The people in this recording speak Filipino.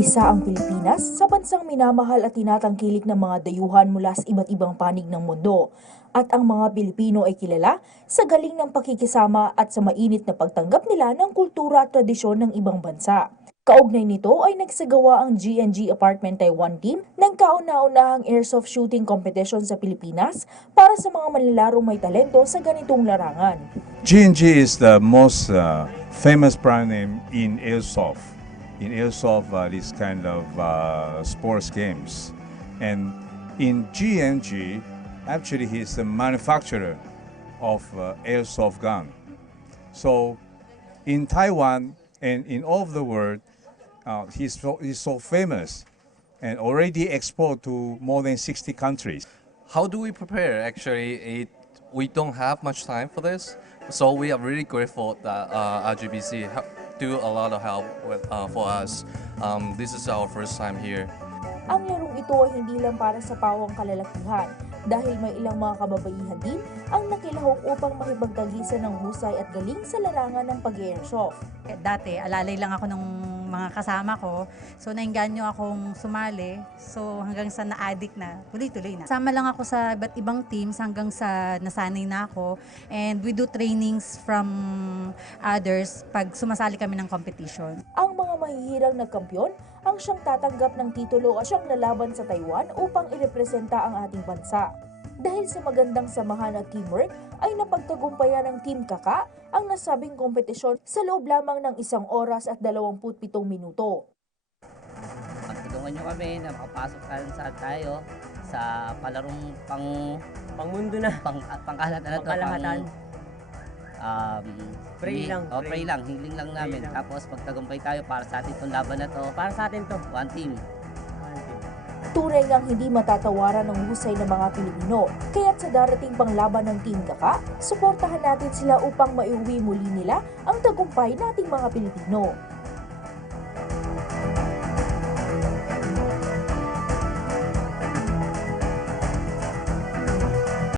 Isa ang Pilipinas sa bansang minamahal at tinatangkilik ng mga dayuhan mula sa iba't ibang panig ng mundo. At ang mga Pilipino ay kilala sa galing ng pakikisama at sa mainit na pagtanggap nila ng kultura at tradisyon ng ibang bansa. Kaugnay nito ay nagsagawa ang GNG Apartment Taiwan Team ng kauna-unahang airsoft shooting competition sa Pilipinas para sa mga manlalarong may talento sa ganitong larangan. GNG is the most famous brand name in airsoft. In airsoft, this kind of sports games, and in GNG, actually, he's the manufacturer of airsoft gun. So, in Taiwan and in all of the world, he's so famous and already exported to more than 60 countries. How do we prepare? Actually, we don't have much time for this, so we are really grateful that RGBC do a lot of help for us. This is our first time here. Ang larong ito ay hindi lang para sa pawang kalalakihan dahil may ilang mga kababaihan din ang nakilahok upang makipagtagisan ng husay at galing sa larangan ng pag-airsoft. Dati, alalay lang ako ng mga kasama ko. So, nainganyo akong sumali. So, hanggang sa na-addict na, tuloy-tuloy na. Sama lang ako sa iba't ibang teams hanggang sa nasanay na ako. And we do trainings from others pag sumasali kami ng competition. Ang mga mahihirang nagkampiyon ang siyang tatanggap ng titulo at siyang lalaban sa Taiwan upang irepresenta ang ating bansa. Dahil sa magandang samahan at teamwork, ay napagtagumpayan ng Team Kaka ang nasabing kompetisyon sa loob lamang ng 1 oras at 27 minuto. Pagtulungan nyo kami na makapasok tayo sa palarong Pangmundo na. pangkalahatan na to. Pangkalahatan. Pray lang. Pray lang. Hiling lang namin. lang. Tapos magtagumpay tayo para sa atin itong laban na to. Para sa atin to. One team. Tunay ngang hindi matatawaran ng husay ng mga Pilipino. Kaya't sa darating pang laban ng Team Kaka, suportahan natin sila upang maiuwi muli nila ang tagumpay nating mga Pilipino.